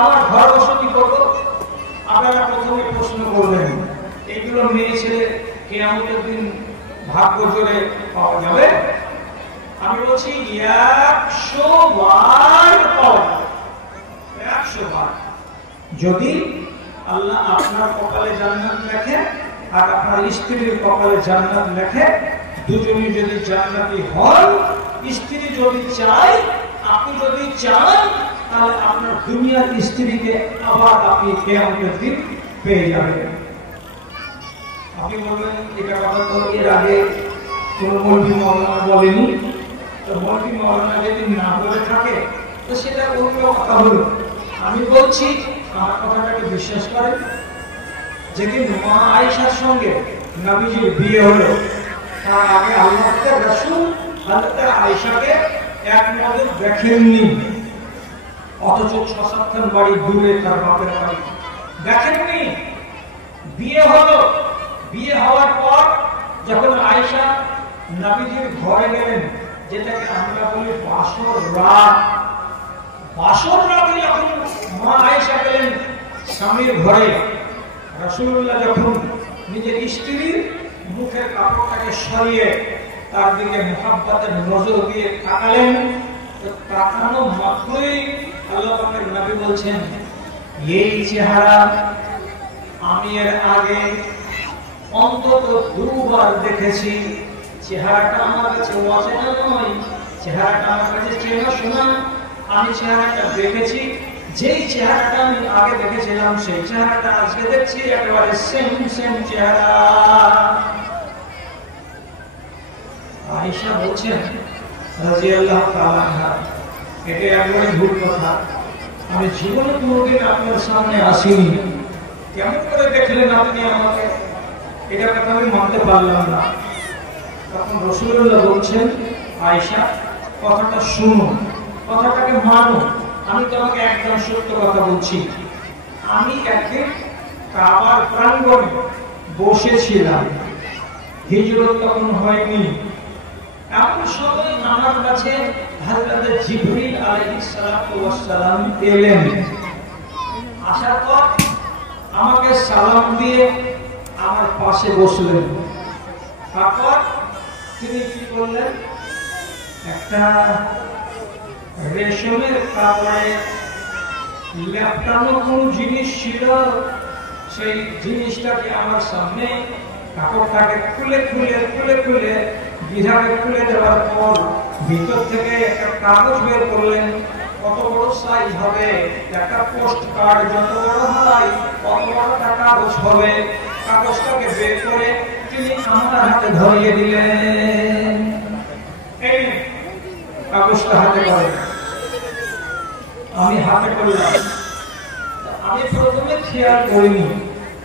আমার ঘর বসতি করব। আপনারা প্রথমে প্রশ্ন করবেন, এগুলো মেয়ে ছেলে কিয়ামতের দিন ভাগ্য জোরে পাওয়া যাবে? আমি বলছি 100 বার পাওয়া যাবে, 100 বার। যদি আল্লাহ আপনার কপালে জান্নাত লেখে আর আপনার স্ত্রীর কপালে জান্নাত লেখে, দুজনই যদি জান্নাতি হন, স্ত্রী যদি চায়, আপনি যদি চান, তাহলে আপনার দুনিয়ার স্ত্রীকে আবার আপনি কিয়ামতের দিন পেয়ে যাবেন। আপনি বলবেন এটা কথা তো এর আগে কোন মৌলভী মাওলানা বলেনি, তো মৌলভী মাওলানা যদি না বলে থাকে তো সেটা অন্য কথা হলো। আমি বলছি আমার কথাটাকে বিশ্বাস করেন। যেদিন মা আয়েশার সঙ্গে নবীজির বিয়ে হলো, তার আগে আল্লাহর রাসূল হযরত আয়েশাকে এক নজর দেখেননি, অথচ ৬-৭ বাড়ি দূরে তার বাপের বাড়ি দেখেননি। বিয়ে হলো, বিয়ে হওয়ার পর যখন আয়েশা নবীজির ঘরে গেলেন, যেটাকে আমরা বলি বাসর রাত, বাসর রাতে যখন মা আয়েশা গেলেন স্বামীর ঘরে, রাসূলুল্লাহ যখন নিজের স্ত্রীর মুখের কাপড়টাকে সরিয়ে তার দিকে মুহাব্বতের নজর দিয়ে তাকালেন, তো তাকানো মাত্রই আল্লাহ পাকের নবী বলছেন, এই চেহারা আমি এর আগে অন্তত 2 বার দেখেছি। চেহারাটা আমার কাছে অচেনা নয়, চেহারাটা আমার কাছে চেনা শোনা। আমি চেহারাটা দেখেছি, যেই চেহারাটা আমি আগে দেখেছিলাম সেই চেহারাটা আজকে দেখছি, একেবারে সেম সেম চেহারা। আয়েশা বলছেন রাদিয়াল্লাহু তাআলা আনহা, এটা একবারে ভুল কথা, আমি জীবনে কোনোদিন আপনার সামনে আসিনি, কেমন করে দেখলেন আপনি আমাকে? এটা কথা আমি মানতে পারলাম না। তখন রাসূলুল্লাহ বলছেন, আয়েশা কথাটা শুনো, কথাটাকে মানো। আমি তোমাকে একদম সত্য কথা বলছি। আমি একদিন কাবার প্রাঙ্গণে বসেছিলাম, হিজরত তখন হয়নি। এমন সময় আমার কাছে হযরত জিবরীল আলাইহিস সালাতু ওয়াস সালাম এলেন। আসার পর আমাকে সালাম দিয়ে আমার পাশে বসলেন। তারপর তিনি কি করলেন, একটা রেশমের কাপড়ে লেপটানো কোন জিনিস ছিল, সেই জিনিসটাকে আমার সামনে কাপড়টাকে খুলে খুলে খুলে খুলে বিধাকে খুলে দেওয়ার পর ভিতর থেকে একটা কাগজ বের করলেন। কত বড় সাইজ হবে, একটা পোস্ট কার্ড যত বড় হয় কত বড় একটা কাগজ হবে। কাগজটাকে বের করে তিনি আমার হাতে ধরিয়ে দিলেন, এই কাগজটা হাতে করে। আমি হাতে করলাম, আমি প্রথমে খেয়াল করিনি,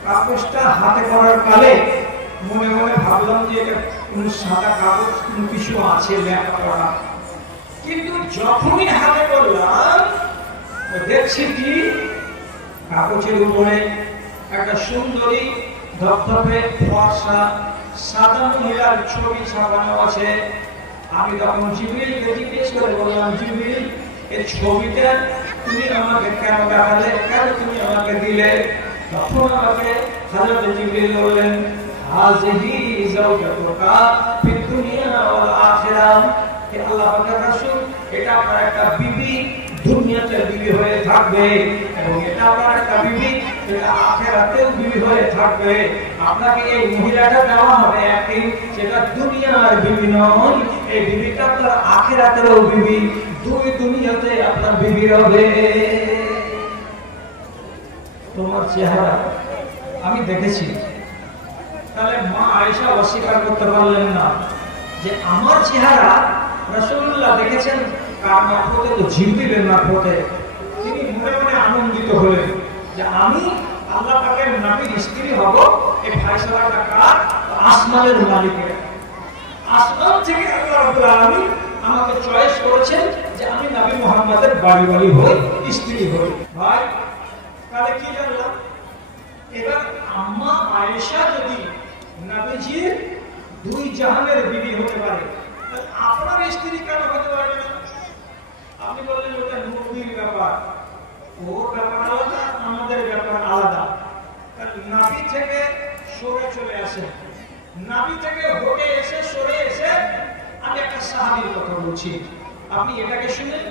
কাগজটা হাতে করার কালে মনে মনে ভাবলাম যে এটা কোন সাদা কাগজ, কোন কিছু আছে লেখা পড়া। কিন্তু যখনই হাতে করলাম দেখছি কি কাগজের উপরে একটা সুন্দরী ধপধপে ফর্সা সাদা মহিলার ছবি ছাপানো আছে। আমি তখন জিবরিলকে জিজ্ঞেস করে বললাম, জিবরিল এই ছবিটা তুমি আমাকে কেন দেখালে, কেন তুমি আমাকে দিলে? তখন আমাকে হযরত জিবরিল বললেন, হাযিহি যাওজাতুকা ফিদ দুনিয়া ওয়াল আখিরাহ, হে আল্লাহ পাকের রাসূল, এটা আপনার একটা বিবি, দুনিয়াতে বিবি হয়ে থাকবে, এবং এটা আপনার একটা বিবি, এটা আখিরাতেও বিবি হয়ে থাকবে। আপনাকে এই মহিলাটা দেওয়া হবে একদিন, যেটা দুনিয়ার বিবি নয়, এই বিবিটা আপনার আখিরাতেরও বিবি, দুই দুনিয়াতে আপনার বিবি হবে। তোমার চেহারা আমি দেখেছি। তাহলে মা আয়েশা অস্বীকার করতে পারলেন না যে আমার চেহারা রাসূলুল্লাহ দেখেছেন কার মারফতে, তো জিবরিলের মারফতে। তিনি মনে মনে আনন্দিত হলেন যে আমি আল্লাহ পাকের নবীর স্ত্রী হব। এই ফয়সালাটা কার? আসমানের মালিকের। আসমান থেকে আল্লাহ রাব্বুল আলামিন আমাকে চয়েস করেছেন যে আমি নবী মুহাম্মদের বাড়ি বাড়ি হই, স্ত্রী হই। ভাই তাহলে কি জানলাম, এবার আম্মা আয়েশা যদি নবীজির 2 জাহানের বিবি হতে পারে, আপনার স্ত্রী কেন হতে পারবে না? আপনি বললেন ওটা নবীর ব্যাপার, ওর ব্যাপার আলাদা, আমাদের ব্যাপার আলাদা। নাভি থেকে সরে চলে আসে, নাভি থেকে হটে এসে সরে এসে আমি একটা সাহাবীর কথা বলছি, আপনি এটাকে শুনেন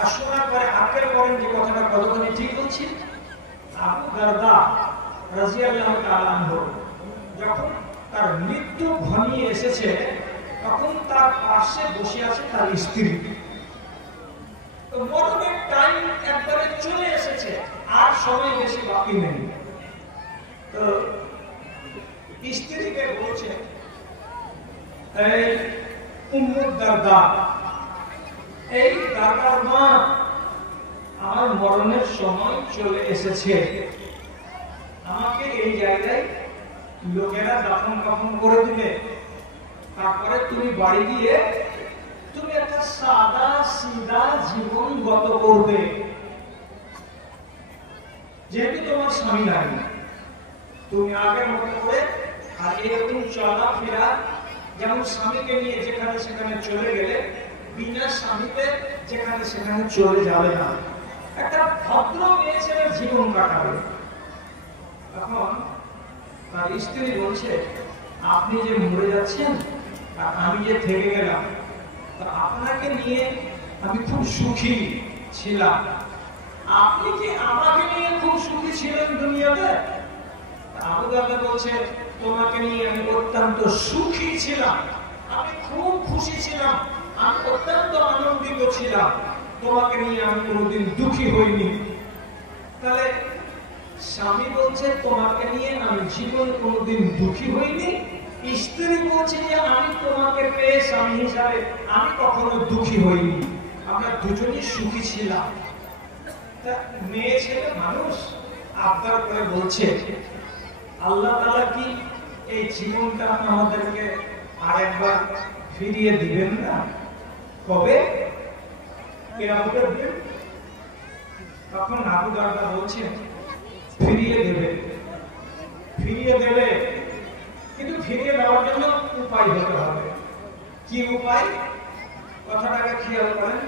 আর শোনার পরে আকের করেন যে কথাটা কতখানি ঠিক বলছি। আবু দারদা রাদিয়াল্লাহু তাআলা আনহু যখন তার মৃত্যু ঘনিয়ে এসেছে তখন তার পাশে বসে আছে তার স্ত্রী। তো মরণের টাইম একবারে চলে এসেছে, আর সময় বেশি বাকি নেই। তো স্ত্রীকে বলছে, এই উম্মু দারদা, এই দাদার মা, আমার মরণের সময় চলে এসেছে, আমাকে এই জায়গায় লোকেরা দাফন কাফন করে দিবে, তারপরে তুমি বাড়ি গিয়ে তুমি একটা সাদা সিধা জীবন গত করবে, যেহেতু তোমার স্বামী নাই, তুমি আগের মতো করে আর এরকম চলাফেরা, যেমন স্বামীকে নিয়ে যেখানে সেখানে চলে গেলে বিনা স্বামীতে যেখানে সেখানে চলে যাবে না, একটা ভদ্র মেয়ে ছেলের জীবন কাটাবে। তখন তার স্ত্রী বলছে, আপনি যে মরে যাচ্ছেন আর আমি যে থেকে গেলাম, আপনাকে নিয়ে আমি খুব সুখী ছিলাম, আপনি কি আমাকে নিয়ে খুব সুখী ছিলেন দুনিয়াতে? আবু দারদা বলছে, তোমাকে নিয়ে আমি অত্যন্ত সুখী ছিলাম, আমি খুব খুশি ছিলাম, আমি অত্যন্ত আনন্দিত ছিলাম, তোমাকে নিয়ে আমি কোনোদিন দুঃখী হইনি। তাহলে স্বামী বলছে তোমাকে নিয়ে আমি জীবন কোনোদিন দুঃখী হইনি, স্ত্রী বলছে যে আমি তোমাকে পেয়ে স্বামী হিসাবে আমি কখনো দুঃখী হইনি, আমরা দুজনই সুখী ছিলাম। মেয়ে ছেলে মানুষ আবদার করে বলছে, আল্লাহ তাআলা কি এই জীবনটা আমাদেরকে আরেকবার ফিরিয়ে দিবেন না? কবে? কিয়ামতের দিন। তখন আবু দারদা বলছে, ফিরিয়ে দেবে, ফিরিয়ে দেবে, কিন্তু ফিরিয়ে দেওয়ার জন্য উপায় হতে হবে। কি উপায়? কথাটাকে খেয়াল করেন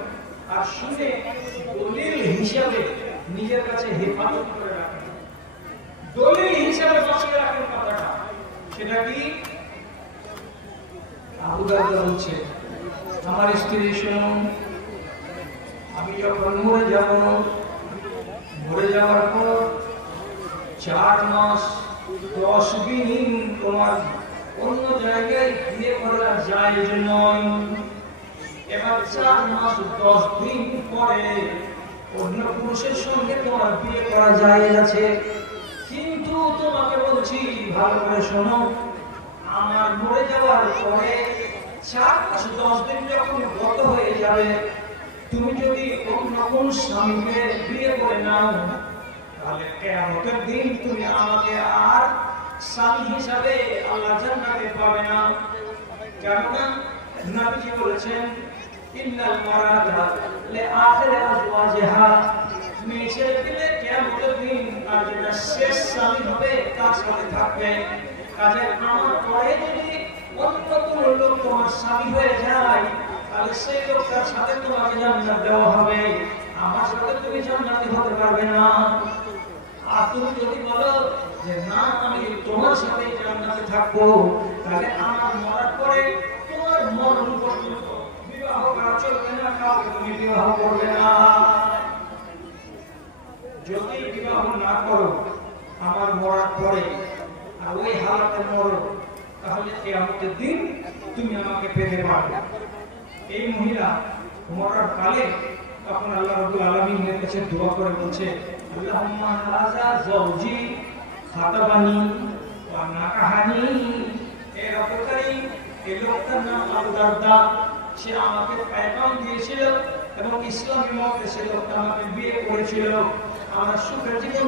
আর শুনে দলিল হিসাবে নিজের কাছে হেফাজত করে রাখেন, দলিল হিসাবে বসিয়ে রাখেন কথাটা। সেটা কি? আবু দারদা বলছে, আমার স্ত্রী শুনুন, আমি যখন মরে যাব, মরে যাওয়ার পর 4 মাস 10 দিন তোমার অন্য জায়গায় বিয়ে করা জায়েজ নয়। এবার 4 মাস 10 দিন পরে অন্য পুরুষের সঙ্গে তোমার বিয়ে করা জায়েজ আছে, কিন্তু তোমাকে বলছি ভালো করে শোনো, আমার মরে যাওয়ার পরে 4 মাস 10 দিন যখন গত হয়ে যাবে, তুমি যদি অন্য কোন স্বামীকে বিয়ে করে নাও, তাহলে কিয়ামতের দিন তুমি আমাকে আর স্বামী হিসাবে আল্লাহ জান্নাতে পাবে না। কেননা নবীজি বলেছেন, ইন্নাল মারাতা লিআখিরি আজওয়াজিহা, মেয়ে ছেলে কিয়ামতের দিন তার যেটা শেষ স্বামী হবে তার সাথে থাকবে। কাজে আমার পরে যদি অন্য কোন লোক তোমার স্বামী হয়ে যায়, তাহলে সেই লোকটার সাথে তোমাকে জান্নাত দেওয়া হবে, আমার সাথে তুমি জান্নাতি হতে পারবে না। আর তুমি যদি বলো যে না আমি তোমার সাথে জান্নাতে থাকবো, তাহলে আমার মরার পরে তোমার মরণ পর্যন্ত বিবাহ করা চলবে না, কাউকে তুমি বিবাহ করবে না। যদি বিবাহ না করো আমার মরার পরে আর ওই হালাতে মরো, তাহলে কিয়ামতের দিন তুমি আমাকে পেতে পারবে। এই মহিলা মরার কালে তখন আল্লাহ রাব্বুল আলামিনের কাছে দোয়া করে বলছে, আল্লাহুম্মা হাযা যাওজি খাতাবানি ওয়া নাকাহানি, হে রব্বুল কারীম, এই লোকটার নাম আবু দারদা, সে আমাকে পয়গাম দিয়েছিল এবং ইসলামী মতে সে লোকটা আমাকে বিয়ে করেছিল, আমরা সুখের জীবন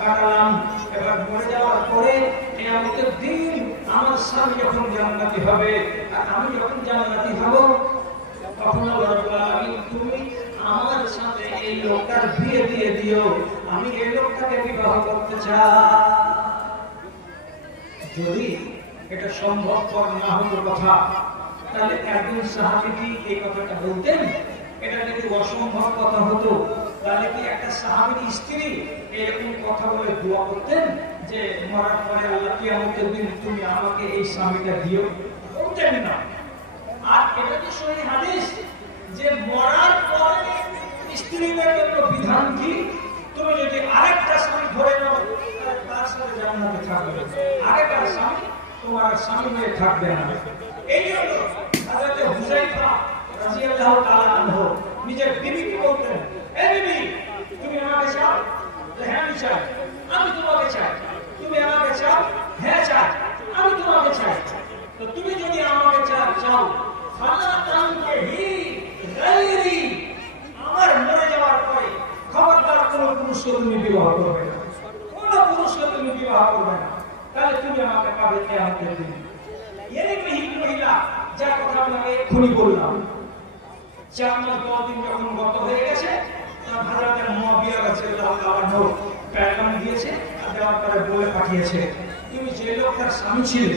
কাটালাম। এবার মরে যাওয়ার পরে কিয়ামতের দিন আমার স্বামী যখন জান্নাতি হবে আর আমি যখন জান্নাতি হব, তখন আল্লাহ রাব্বুল আলামিন তুমি আমার সাথে এই লোকটার বিয়ে দিয়ে দিও, আমি এই লোকটাকে বিবাহ করতে চাই। যদি এটা সম্ভবপর না হতো কথা, তাহলে একজন সাহাবী কি এই কথাটা বলতেন? এটা যদি অসম্ভব কথা হতো তাহলে কি একটা সাহাবীর স্ত্রী এরকম কথা বলে দোয়া করতেন যে মরার পরে আল্লাহ কিয়ামতের দিন তুমি আমাকে এই স্বামীটা দিও? বলতেন না। আর এটা তো সহি হাদিস যে মরার পরে স্ত্রীদের জন্য বিধান কি, তুমি যদি আরেকটা স্বামী ধরে নাও তার সাথে জান্নাতে থাকবে, আরেকটা স্বামী তোমার স্বামী হয়ে থাকবে না। এই জন্য হযরত হুযায়ফা রাদিয়াল্লাহু তাআলা আনহু নিজের বিবিকে বলতেন, এ বিবি তুমি আমাকে চাও? হ্যাঁ আমি চাই। আমি তোমাকে চাই। তুমি আমাকে চাও? হ্যাঁ চাই। আমি তোমাকে চাই। তো তুমি যদি আমাকে চাও ফালা তানকিহি গায়রি, আমার মরে যাওয়ার পরে খবরদার কোন পুরুষকে তুমি বিবাহ করবে না, কোন পুরুষকে তুমি বিবাহ করবে না, তাহলে তুমি আমাকে পাবে কিয়ামতের দিন। এই মহিলা যার কথা আপনাকে এক্ষুনি বললাম, 4 মাস 10 দিন যখন গত হয়ে গেছে, তার হযরত মুআবিয়া রাদিয়াল্লাহু তাআলা আনহু পেগাম দিয়েছে, আর দেওয়ার পরে বলে পাঠিয়েছে, তুমি যে লোকটার স্বামী ছিলে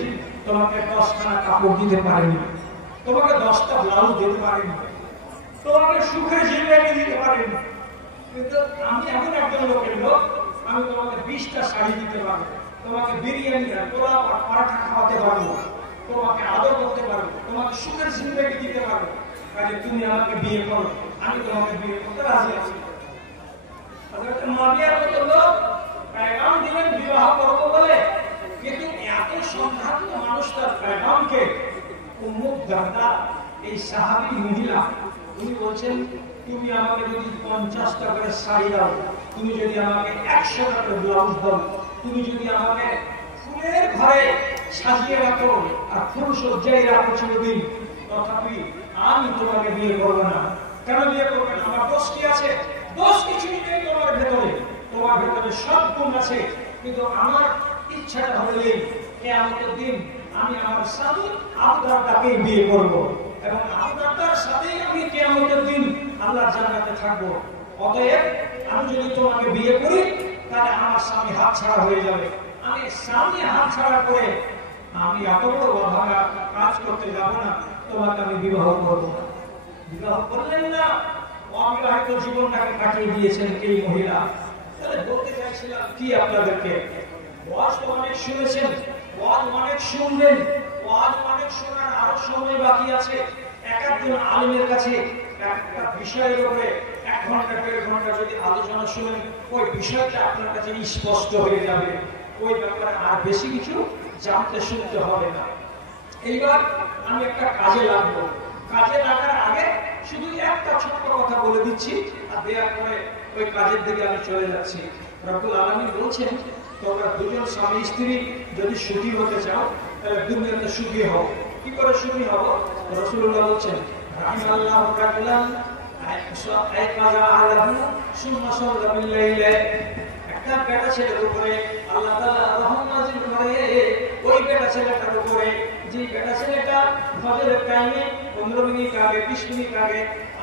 তোমাকে 10খানা কাপড় দিতে পারেনি, তোমাকে 10টা ব্লাউজ দিতে পারেনি, তোমাকে সুখের জিন্দেগি দিতে পারেনি, কিন্তু আমি এমন একজন লোকের লোক, আমি তোমাকে 20টা শাড়ি দিতে পারবো, তোমাকে বিরিয়ানি আর পোলাও আর পরোটা খাওয়াতে পারবো, তোমাকে আদর করতে পারবো, তোমাকে সুখের জিন্দেগি দিতে পারবো, কাজে তুমি আমাকে বিয়ে করো, আমি তোমাকে বিয়ে করতে রাজি আছি। হযরত মুআবিয়ার মতো লোক পেগাম দিলেন বিবাহ করবো বলে, কিন্তু এত সম্ভ্রান্ত মানুষ তার পেগামকে উম্মু দারদা এই সাহাবী মহিলা উনি বলছেন, তুমি আমাকে যদি 50টা করে শাড়ি দাও, তুমি যদি আমাকে 100টা করে ব্লাউজ দাও, তুমি যদি আমাকে ফুলের ঘরে সাজিয়ে রাখো আর ফুল সজ্জায় রাখো চিরদিন, তথাপি আমি তোমাকে বিয়ে করবো না। কেন বিয়ে করবে না? আমার দোষ কি আছে? দোষ কিছুই নেই তোমার ভেতরে, তোমার ভেতরে সব গুণ আছে, কিন্তু আমার ইচ্ছাটা হলেই কিয়ামতের দিন আমি আমার স্বামী আবু দারদাকে বিয়ে করব, এবং আবু দারদার সাথেই আমি কিয়ামতের দিন আল্লাহর জান্নাতে থাকবো। অতএব আমি যদি তোমাকে বিয়ে করি তাহলে আমার স্বামী হাতছাড়া হয়ে যাবে। আমি স্বামী হাতছাড়া করে আমি এত বড় অভাগা কাজ করতে যাব না, তোমাকে আমি বিবাহ করবো না। বিবাহ করলেন না, অবিবাহিত জীবনটাকে কাটিয়ে দিয়েছেন এই মহিলা। তাহলে বলতে চাইছিলাম কি আপনাদেরকে, ওয়াজ তো অনেক শুনেছেন, ওয়াজ অনেক শুনবেন, ওয়াজ অনেক শোনার আরো সময় বাকি আছে। একজন আলেমের কাছে একটা বিষয়ের উপরে 1 ঘন্টা 1.5 ঘন্টা যদি আলোচনা শুনেন, ওই বিষয়টা আপনার কাছে স্পষ্ট হয়ে যাবে, ওই ব্যাপারে আর বেশি কিছু জানতে শুনতে হবে না। এইবার আমি একটা কাজে লাগবো, কাজে লাগার আগে শুধু একটা ছোট্ট কথা বলে দিচ্ছি, আর দেওয়ার পরে ওই কাজের দিকে আমি চলে যাচ্ছি। রব্বুল আলামিন বলছেন, তোমরা দুজন স্বামী স্ত্রী যদি সুখী হতে চাও তাহলে দুনিয়াতে সুখী হও। কি করে সুখী হব? রাসূলুল্লাহ বলছেন, রাহিমাল্লাহু রাজুলান আইকাযা আলাহু সুম্মা সাল্লা বিল লাইলি, একটা বেটা ছেলের উপরে আল্লাহ তাআলা রহমত নাযিল করে ওই বেটা ছেলেটার উপরে, যে বেটা ছেলেটা ফজরের টাইমে 15 মিনিট আগে 20 মিনিট আগে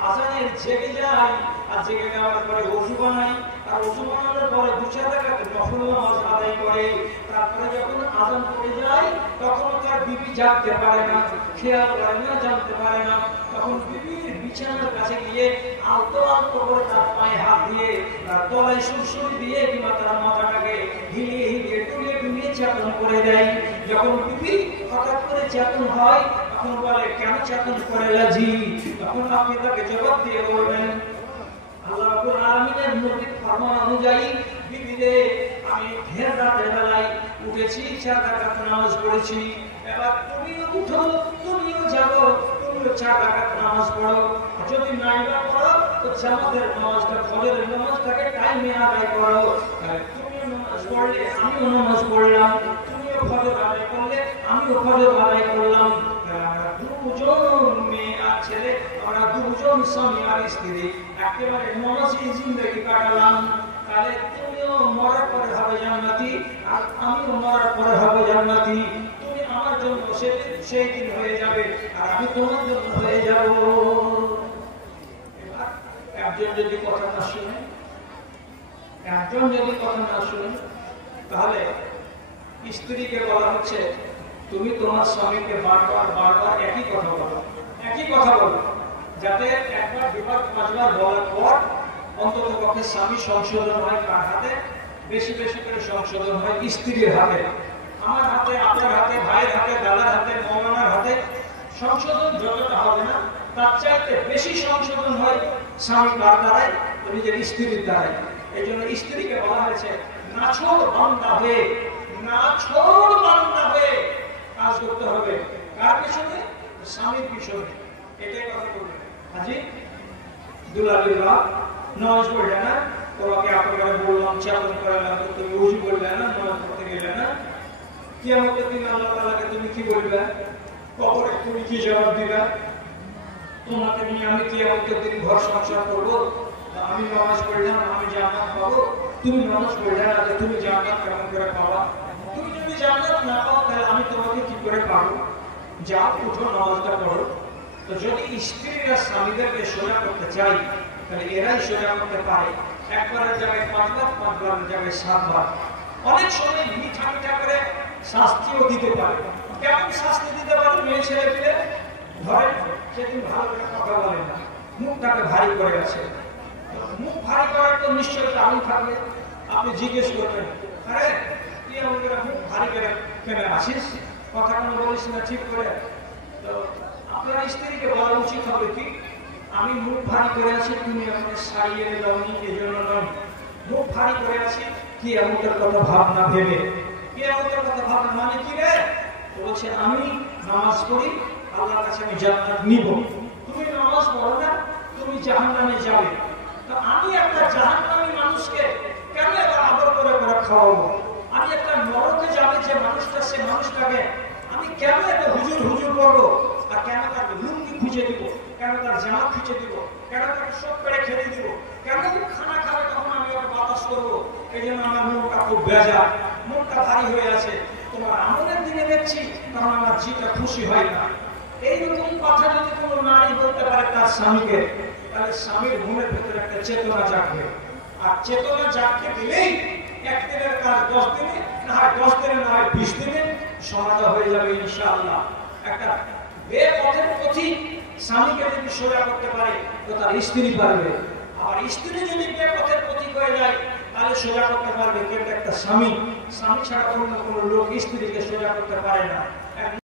আযানের জেগে যায়, আর জেগে যাওয়ার পরে ওযু বানায়, আর ওযু বানানোর পরে 2-4 রাকাত নফল নামাজ আদায় করে, তারপরে যখন আযান পড়ে যায় তখন তার বিবি জাগতে পারে না, খেয়াল করে না, জানতে পারে না, তখন বিবির বিছানার কাছে গিয়ে আলতো আলতো করে তার পায়ে হাত দিয়ে তার তলায় সুরসুরি দিয়ে কিংবা তার মাথাটাকে হিলিয়ে হিলিয়ে টুলিয়ে টুলিয়ে চেতন করে দেয়। যখন বিবি হঠাৎ করে চেতন হয় তখন বলে, কেন চেতন করে লাজি? তখন আপনি তাকে জবাব দিয়ে বলবেন, আল্লাহ রাব্বুল আলামিনের নবীর ফরমান অনুযায়ী বিবিরে আমি ঢের রাতের বেলায় উঠেছি, 4 রাকাত নামাজ পড়েছি, এবার তুমিও উঠো, তুমিও যাবো, তুমিও 4 রাকাত নামাজ পড়ো, যদি নাইবা পড়ো তো জামাতের নামাজটা ফজরের নামাজটাকে টাইমে আদায় করো, তুমিও নামাজ পড়লে আমিও নামাজ পড়লাম, তুমিও ফজর আদায় করলে আমিও ফজর আদায় করলাম, আমরা দুজন মেয়ে আর ছেলে, আমরা দুজন স্বামী আর স্ত্রী একেবারে নামাজি জিন্দেগি কাটালাম। তাহলে তুমিও মরার পরে হবে জান্নাতি, আর আমিও মরার পরে হবে জান্নাতি। তুমি আমার জন্য সেই দিন হয়ে যাবে, আর আমি তোমার জন্য হয়ে যাব। একজন যদি কথা না শুনে, তাহলে স্ত্রীকে বলা হচ্ছে, তুমি তোমার স্বামীকে বারবার বারবার একই কথা বলো, যাতে 1 বার 2 বার 5 বার বলার পর অন্তত পক্ষে স্বামী সংশোধন হয় কার হাতে? বেশি বেশি করে সংশোধন হয় স্ত্রীর হাতে। আমার হাতে, আপনার হাতে, ভাইয়ের হাতে, দাদার হাতে, মৌলানার হাতে সংশোধন যতটা হবে না, তার চাইতে বেশি সংশোধন হয় স্বামী কার দ্বারাই? নিজের স্ত্রীর দ্বারাই। এই জন্য স্ত্রীকে বলা হয়েছে নাছোড় বান্দা হয়ে, নাছোড় বান্দা হয়ে কাজ করতে হবে। কার পিছনে? স্বামীর পিছনে। এটাই কথা বলবেন। হাজি দুলালিরা নামাজ পড়লে না, তোমাকে আপনারা বললাম চাপন করালাম, তুমি উজু করলে না, নামাজ পড়তে গেলে না, কিয়ামতের দিন আল্লাহ তাআলাকে তুমি কি বলবে? কবরে তুমি কি জবাব দিবে? তোমাকে নিয়ে আমি কিয়ামতের দিন ঘর সংসার করবো, আমি নামাজ পড়লাম আমি জান্নাত পাবো, তুমি নামাজ পড়লে না, তুমি জান্নাত কেমন করে পাবা? তুমি যদি জান্নাত না পাও তাহলে আমি তোমাকে কি করে পাবো? যাও উঠো নামাজটা পড়ো। তো যদি স্ত্রীরা স্বামীদেরকে সোজা করতে চাই তাহলে এরাই সোজা করতে পারে। একবারের জায়গায় 5 বার, 5 বারের জায়গায় 7 বার। অনেক সময় মিঠা মিঠা করে শাস্তিও দিতে পারে। কেমন শাস্তি দিতে পারে? মেয়ে ছেলে দিলে ধরেন সেদিন ভালো করে কথা বলে না, মুখটাকে ভারী করে আছে। মুখ ভারী করার তো নিশ্চয়ই কারণ থাকবে। আপনি জিজ্ঞেস করবেন, আরে তুই আমাদের মুখ ভারী করে কেন আসিস, কথা কেন বলিস না ঠিক করে? তো আপনার স্ত্রীকে বলা উচিত হবে কি, আমি মুখ ভারী করে আছি, তুমি আমাকে সারিয়ে দাওনি, এই জন্য নয়। মুখ ভারী করে আছি কি এমনটার কথা ভাবনা ভেবে। কি এমনটার কথা ভাবনা মানে কি রে? বলছে আমি নামাজ পড়ি, আল্লাহর কাছে আমি জান্নাত নিব। তুমি নামাজ পড়ো না, তুমি জাহান্নামে যাবে। তো আমি একটা জাহান্নামী মানুষকে কেন এত আদর করে করে খাওয়াবো? আমি একটা নরকে যাবে যে মানুষটা, সে মানুষটাকে আমি কেন এত হুজুর হুজুর করবো? আর কেন তার লুঙ্গি খুঁজে দিব? কেন তার জামা খুঁজে দিব? কেন তাকে সব করে খেতে দিব? কেন খানা খাবে তখন আমি ওকে বাতাস করবো? এই জন্য আমার মনটা খুব বেজা, মনটা ভারী হয়ে আছে। তোমার আমলের দিনে দেখছি তখন আমার জিটা খুশি হয় না। এইরকম কথা যদি কোনো নারী বলতে পারে তার স্বামীকে, তাহলে স্বামীর মনের ভেতরে একটা চেতনা জাগবে। আর চেতনা জাগতে দিলেই একদিনের কাজ 10 দিনে, না হয় 10 দিনে, না হয় 20 দিনে সমাধা হয়ে যাবে ইনশাআল্লাহ। একটা বেপথের পথিক স্বামীকে যদি সোজা করতে পারে তো তার স্ত্রী পারবে। আর স্ত্রী যদি বেপথের পথিক হয়ে যায় তাহলে সোজা করতে পারবে কিন্তু একটা স্বামী। স্বামী ছাড়া অন্য কোনো লোক স্ত্রীকে সোজা করতে পারে না।